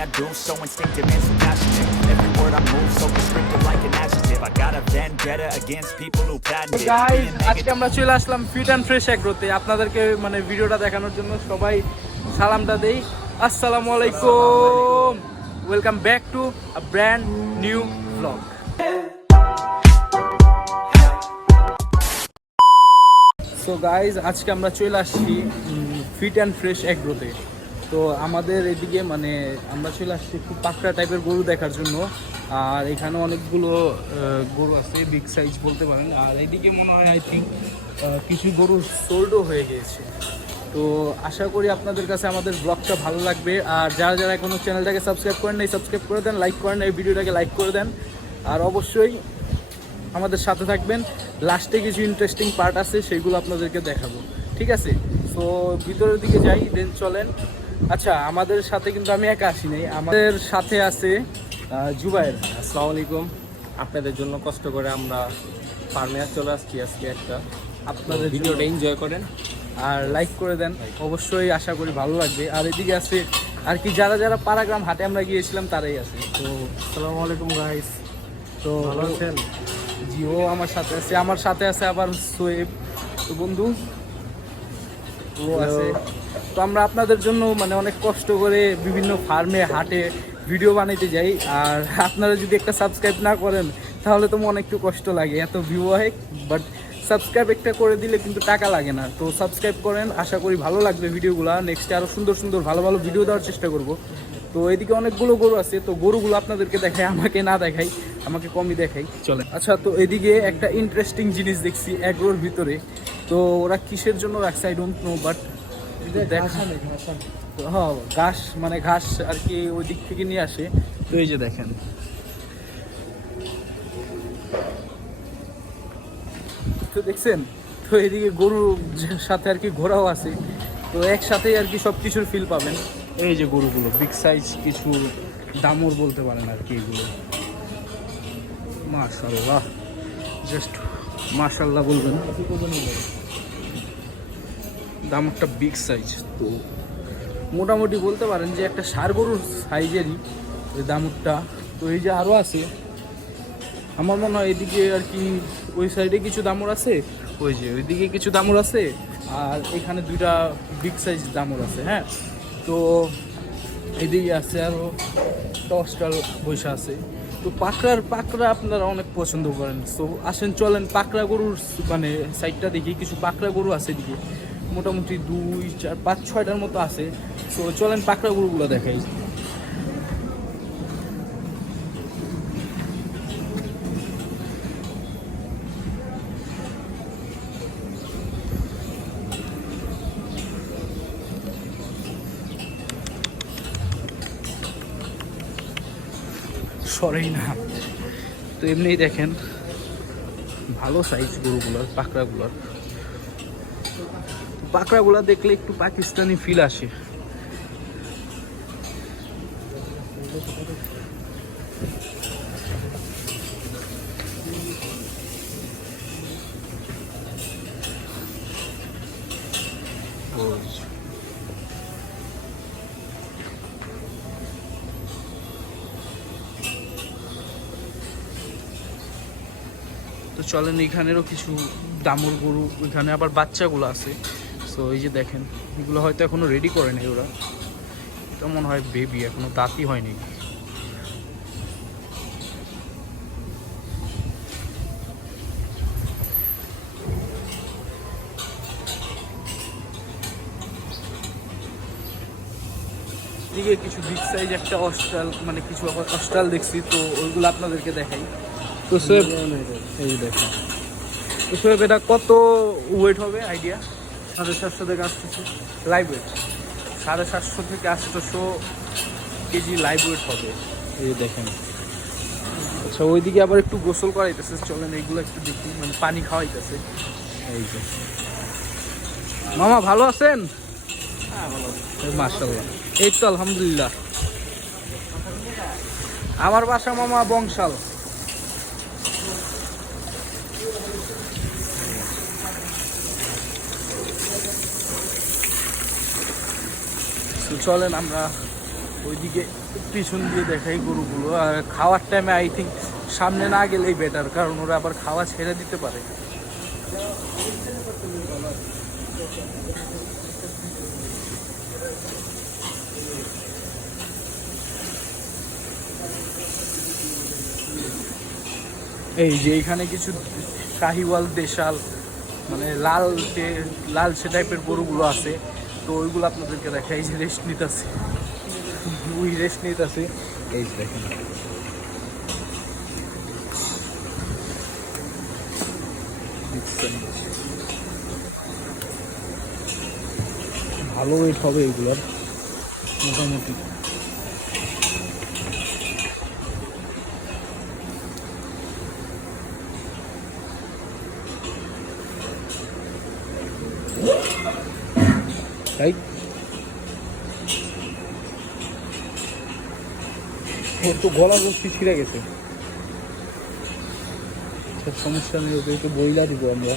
Everything I do so instinctive and so passionate Every word I move so prescriptive like an adjective I got a vendetta against people who patent it guys Being আজকে আমরা চলে আসলাম fit and fresh এগ্রোতে আপনাদেরকে মানে ভিডিওটা দেখানোর জন্য সবাই সালামটা দেই আসসালামু আলাইকুম welcome back to a brand new blog so guys আজকে আমরা চলে আসছি ফিট অ্যান্ড ফ্রেশ এগ্রোতে তো আমাদের এদিকে মানে আমরা চলে আসছি একটু পাকড়া টাইপের গরু দেখার জন্য। আর এখানে অনেকগুলো গরু আছে বিগ সাইজ বলতে পারেন। আর এদিকে মনে হয় আই থিঙ্ক কিছু গরু সোল্ডও হয়ে গিয়েছে। তো আশা করি আপনাদের কাছে আমাদের ব্লগটা ভালো লাগবে। আর যারা যারা এখনও চ্যানেলটাকে সাবস্ক্রাইব করেন নাই সাবস্ক্রাইব করে দেন লাইক করেন, এই ভিডিওটাকে লাইক করে দেন। আর অবশ্যই আমাদের সাথে থাকবেন। লাস্টে কিছু ইন্টারেস্টিং পার্ট আছে, সেগুলো আপনাদেরকে দেখাবো। ঠিক আছে? সো ভিতরের দিকে যাই দেন চলেন। আচ্ছা আমাদের সাথে কিন্তু আমি একা আসি নাই। আমাদের সাথে আছে আহ, জুবায়ের আসসালামু আলাইকুম। আপনাদের জন্য কষ্ট করে আমরা ফার্মে চলে আসছি আজকে একটা। আপনাদের ভিডিওটা এনজয় করেন। আর লাইক করে দেন। অবশ্যই আশা করি ভালো লাগবে। আর এদিকে আছে আর কি যারা যারা পারাগ্রাম হাটে আমরা গিয়েছিলাম তারাই আছে। তো আসসালামু আলাইকুম গাইস তো ভালো আছেন? জি ও আমার সাথে আছে। আমার সাথে আছে আবার সোয়েব। তো বন্ধু আছে। তো আমরা আপনাদের জন্য মানে অনেক কষ্ট করে বিভিন্ন ফার্মে, হাটে ভিডিও বানাইতে যাই। আর আপনারা যদি একটা সাবস্ক্রাইব না করেন, তাহলে তো মনে একটু কষ্ট লাগে, এত ভিউ হয়। বাট সাবস্ক্রাইব একটা করে দিলে কিন্তু টাকা লাগে না। তো সাবস্ক্রাইব করেন, আশা করি ভালো লাগবে ভিডিওগুলো নেক্সটে আরও সুন্দর সুন্দর, ভালো ভালো ভিডিও দেওয়ার চেষ্টা করব। তো এদিকে অনেকগুলো গরু আছে, তো গরুগুলো আপনাদেরকে দেখাই, আমাকে না দেখাই। আমাকে কমই দেখাই। চলে আচ্ছা তো এদিকে একটা ইন্টারেস্টিং জিনিস দেখছি এগ্রোর ভিতরে। তো ওরা কিসের জন্য রাখছে? আই ডোন্ট নো বাট দেখা হ্যাঁ ঘাস মানে ঘাস আর কি ওই দিক থেকে নিয়ে আসে। তো এই যে দেখেন। তো দেখছেন? তো এদিকে গরুর সাথে আর কি ঘোড়াও আছে। তো একসাথেই আর কি সব কিছুর ফিল পাবেন। এই যে গরুগুলো বিগ সাইজ কিছু দামর বলতে পারেন আর কি এগুলো। মাশাল্লাহ জাস্ট মাশাল্লাহ বলবেন। দামরটা বিগ সাইজ তো। মোটামুটি বলতে পারেন যে একটা সার গরুর সাইজেরই ওই দামুরটা তো এই যে আরও আছে, আমার মনে হয় এদিকে আর কি ওই সাইডে কিছু দামর আছে? ওই যে ওইদিকে কিছু দামর আছে, আর এখানে দুইটা বিগ সাইজ দামর আছে হ্যাঁ? তো এদিকে আছে আরও টসটাল বৈশা আছে। তো পাকড়ার, পাকড়া আপনারা অনেক পছন্দ করেন। তো আসেন, চলেন, পাকড়া গরুর মানে সাইডটা দেখি, কিছু পাকড়া গরু আছে এদিকে। মোটামুটি দুই, চার, পাঁচ, ছয়টার মতো আছে। তো চলেন, পাকড়া গরুগুলো দেখাই। সরেই না। তো এমনিই দেখেন, ভালো সাইজ গরুগুলোর, পাকড়াগুলোর। পাকড়াগুলো দেখলে একটু পাকিস্তানি ফিল আসে। চলেন এখানেরও কিছু দামুর গরু ওইখানে আবার বাচ্চাগুলো আছে। সো এই যে দেখেন, এগুলো হয়তো এখনও রেডি করে নাই ওরা। এটা মনে হয় বেবি এখনও দাঁতই হয়নি। কিছু বিগ সাইজ একটা অস্ট্রাল মানে কিছু অস্ট্রাল দেখছি, তো ওইগুলো আপনাদেরকে দেখাই। তো সোয়েব এই দেখেন তো সোয়েব এটা কত ওয়েট হবে? আইডিয়া সাড়ে সাতশো থেকে আটশোশো লাইভ ওয়েট সাড়ে সাতশো থেকে আটশোশো কেজি লাইভ ওয়েট হবে। এই দেখেন। আচ্ছা ওইদিকে আবার একটু গোসল করাইতেছে। চলেন এইগুলো একটু দেখি। মানে পানি খাওয়াইতেছে। এই যে। মামা ভালো আছেন? মার্শাল্লাহ এই তো আলহামদুলিল্লাহ। আমার বাসা মামা বংশাল। তো চলেন আমরা ওইদিকে পিছন দিয়ে দেখাই গরুগুলো। আর খাওয়ার টাইমে আই থিঙ্ক সামনে না গেলেই বেটার কারণ ওরা আবার খাওয়া ছেড়ে দিতে পারে। এই যে এখানে কিছু শাহিওয়াল, দেশাল মানে লাল যে লালচে টাইপের গরুগুলো আছে। তো ওইগুলো আপনাদেরকে দেখে এই যে রেস্ট নিতেছে। ওই রেস্ট নিতেছি। এই যে দেখেন। ভালো ওয়েট হবে এগুলোর মোটামুটি। তাই? ওর তো গলা বস্তি ছিঁড়ে গেছে। আচ্ছা, সমস্যা নেই ওদেরকে বইলা দিব আমরা।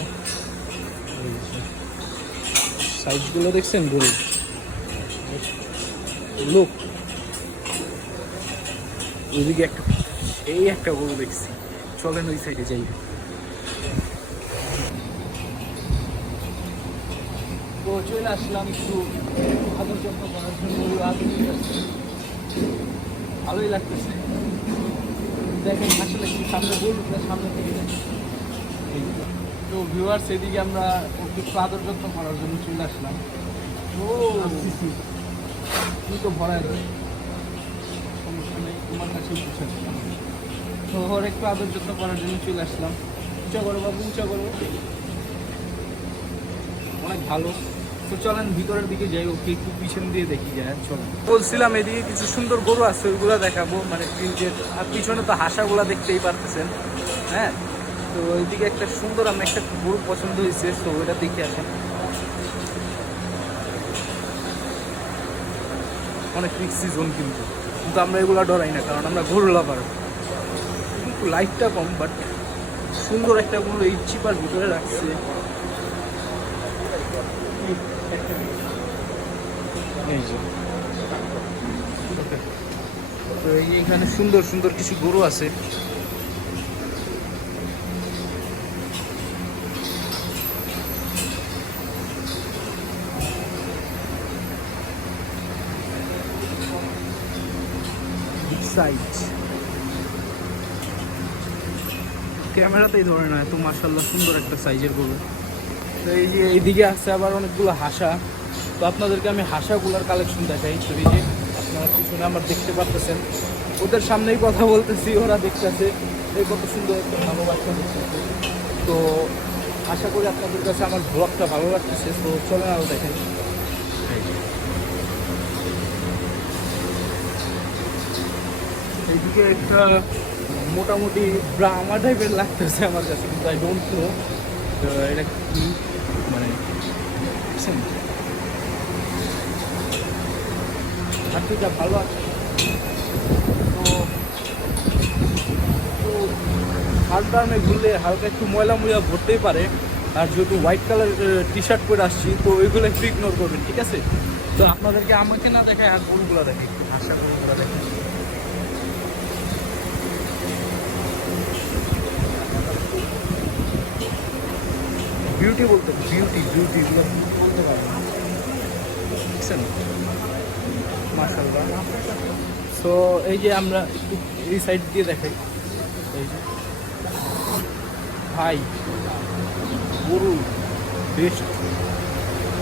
সাইজগুলো দেখছেন গরু? লোক। ওইদিকে একটা এই একটা গরু দেখছি। চলেন ওই সাইডে যাই। চলে আসলাম একটু আদর যত্ন করার জন্য। আদর। ভালোই লাগতেছে। দেখেন, আসলে কি সামনে বলতে সামনে থেকে। তো ভিউয়ার্স এদিকে আমরা ওকে একটু আদর যত্ন করার জন্য চলে আসলাম। ও তুই তো দেয় সমস্যা নেই, তোমার কাছে বুঝে তো ওর একটু আদর যত্ন করার জন্য চলে আসলাম। উঁচা করো বাবু, উঁচা করো। অনেক ভালো। তো চলেন, ভিতরের দিকে যাই, ওকে একটু পিছন দিয়ে দেখি যায় চলেন। বলছিলাম, এদিকে কিছু সুন্দর গরু আছে, ওইগুলো দেখাবো। মানে প্রিন্টেড আর পিছনে তো হাসাগুলো দেখতেই পারতেছেন। হ্যাঁ? তো ওইদিকে একটা সুন্দর আমি একটা গরু পছন্দ হয়েছে, তো ওইটা দেখে আসেন। অনেক রিক্সি জোন কিন্তু। কিন্তু আমরা এগুলো ডরাই না, কারণ আমরা গরু লাভার কিন্তু লাইটটা কম বাট সুন্দর একটা গরু এই চিপার ভিতরে রাখছে। যে। তো এখানে সুন্দর সুন্দর কিছু গরু আছে। ক্যামেরাতেই ধরে না, এত মার্শাল্লাহ সুন্দর একটা সাইজের গরু। তো এই যে এইদিকে আছে আবার অনেকগুলো হাসা। তো আপনাদেরকে আমি হাসাগুলোর কালেকশন দেখাই। এই যে আপনারা পিছনে আমার দেখতে পারতেছেন ওদের সামনেই কথা বলতেছি, ওরা দেখতেছে। এই কত সুন্দর ভালো বাচ্চা তো আশা করি আপনাদের কাছে আমার ব্লগটা ভালো লাগতেছে। তো চলেন আরও দেখেন। এইদিকে একটা মোটামুটি ব্রাহ্মা টাইপের লাগতেছে আমার কাছে, কিন্তু আই ডোন্ট নো এটা কি? বুঝছেন? হাতিটা ভালো আছে? তো তো হাল টার্মে ঘুরলে হালকা একটু ময়লা ময়লা ভরতেই পারে। আর যেহেতু হোয়াইট কালার টি শার্ট পরে আসছি, তো ওইগুলো একটু ইগনোর করবেন, ঠিক আছে? তো আপনাদেরকে আমাকে না দেখায় আর গরুগুলো দেখে হাসা গরুগুলো দেখে বিউটি বলতে বিউটি বিউটি এগুলো বলতে পারব। বুঝছেন? মার্শাল্লাহ সো এই যে আমরা একটু এই সাইড দিয়ে দেখাই। এই যে। ভাই, গরু বেস্ট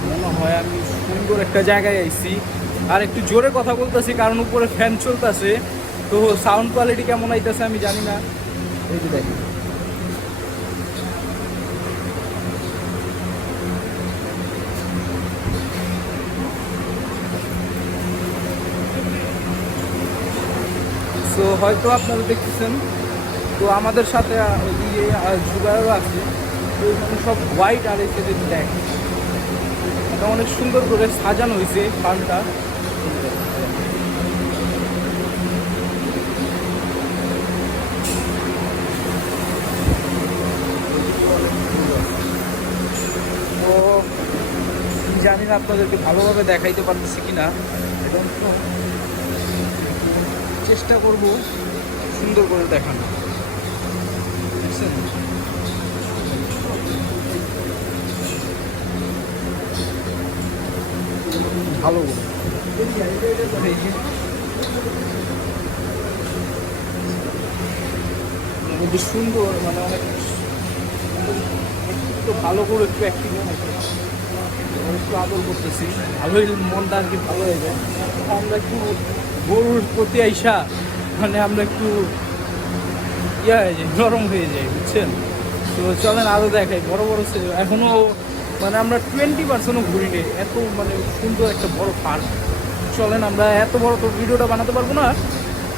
মনে হয় আমি সুন্দর একটা জায়গায় আইছি। আর একটু জোরে কথা বলতেছি, কারণ উপরে ফ্যান চলতেছে। তো সাউন্ড কোয়ালিটি কেমন আইতেছে আমি জানি না। এই যে দেখি সো হয়তো আপনারা দেখতেছেন, তো আমাদের সাথে ওইদিকে জুগারও আছে, তো এখানে সব হোয়াইট আর এসে যে ব্ল্যাক এটা অনেক সুন্দর করে সাজানো হয়েছে ফার্মটা জানি না আপনাদেরকে ভালোভাবে দেখাইতে পারতেছি কিনা। এটা চেষ্টা করব সুন্দর করে দেখানো। বুঝছেন ভালো সুন্দর মানে অনেক একটু ভালো করে একটু অ্যাক্টিং একটু আদর করতেছি। ভালোই মনটা আর কি ভালো হয়ে যায়। আমরা একটু গরুর প্রতি আইসা মানে আমরা একটু ইয়া হয়ে যাই নরম হয়ে যাই বুঝছেন? তো চলেন আরও দেখাই বড় বড় সে- এখনও মানে আমরা টোয়েন্টি পার্সেন্টও ঘুরি ঘুরিনি এত মানে সুন্দর একটা বড় ফার্ম চলেন আমরা এত বড় তো ভিডিওটা বানাতে পারব না।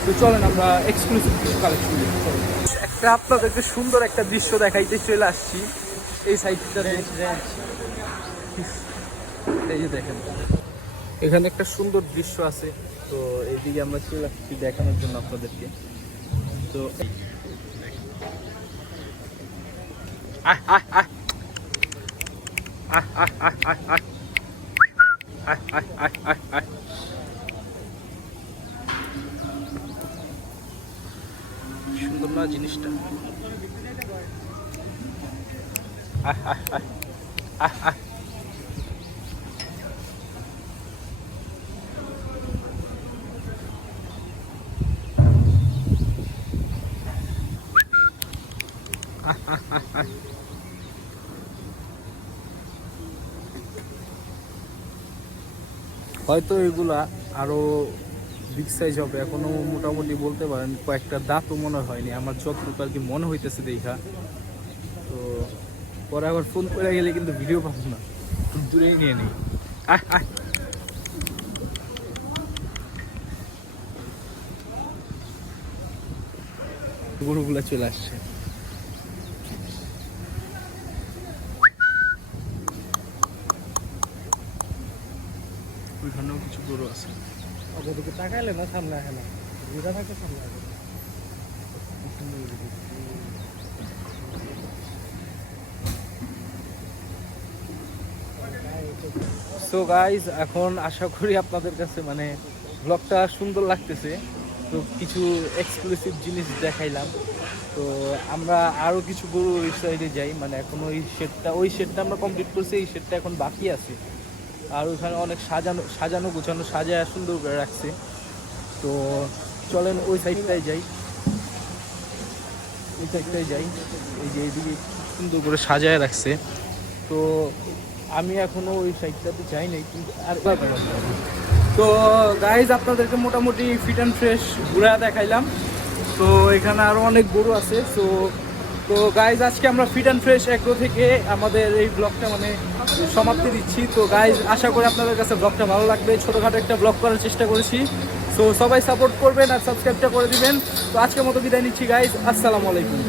তো চলেন আমরা এক্সক্লুসিভ কিছু কালেকশন একটা আপনাদেরকে সুন্দর একটা দৃশ্য দেখাইতে চলে আসছি। এই সাইডটা এই যে দেখেন। এখানে একটা সুন্দর দৃশ্য আছে। তো এইদিকে আমরা চলে আসছি দেখানোর জন্য আপনাদেরকে তো। সুন্দর না জিনিসটা আহ, আহ, আহ। আহ, আহ। হয়তো এগুলা আরও বিগ সাইজ হবে, এখনও মোটামুটি বলতে পারেন কয়েকটা দাঁতও মনে হয়নি। আমার যতটুকু আর কি মনে হইতেছে দেখা। তো পরে আবার ফোন করে গেলে কিন্তু ভিডিও পাবো না। দূরেই নিয়ে নিই। গরুগুলা চলে আসছে। ওইখানেও কিছু গরু আছে। ওদেরকে তাকাইলে না সামনে আসে না। ঘুরে থাকে সামনে আসে। সো গাইজ এখন আশা করি আপনাদের কাছে মানে ব্লগটা সুন্দর লাগতেছে। তো কিছু এক্সক্লুসিভ জিনিস দেখাইলাম। তো আমরা আরও কিছু গরু ওই সাইডে যাই। মানে এখন ওই শেডটা ওই শেডটা আমরা কমপ্লিট করছি এই শেডটা এখন বাকি আছে। আর ওইখানে অনেক সাজানো সাজানো, গুছানো, সাজায় সুন্দর করে রাখছে। তো চলেন ওই সাইডটাই যাই। ওই সাইডটাই যাই। এই যে এইদিকে সুন্দর করে সাজায় রাখছে। তো আমি এখনও ওই সাইডটাতে যাই নাই, কিন্তু আর তো গাইজ আপনাদেরকে মোটামুটি ফিট অ্যান্ড ফ্রেশ ঘুরে দেখাইলাম। তো এখানে আরও অনেক গরু আছে, তো তো গাইজ আজকে আমরা ফিট অ্যান্ড ফ্রেশ এগ্রো থেকে আমাদের এই ব্লগটা মানে সমাপ্তি দিচ্ছি। তো গাইজ আশা করি আপনাদের কাছে ব্লগটা ভালো লাগবে। ছোটোখাটো একটা ব্লগ করার চেষ্টা করেছি। সো সবাই সাপোর্ট করবেন আর সাবস্ক্রাইবটা করে দিবেন। তো আজকের মতো বিদায় নিচ্ছি গাইজ আসসালামু আলাইকুম।